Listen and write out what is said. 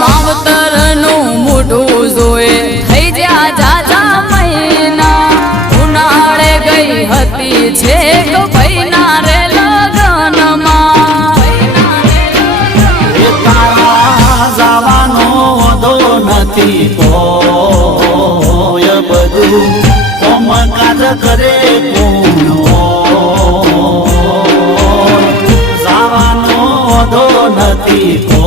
માવતરનું મોઢું જોએ થઈ જ્યાં જાજા મહિના ઉનાળે ગઈ હતી છેક ભાઈના રે લગ્નમાં તારા જવાનો વધો નથી તોય બધું કાજ કરે જવાનો વધો નથી તો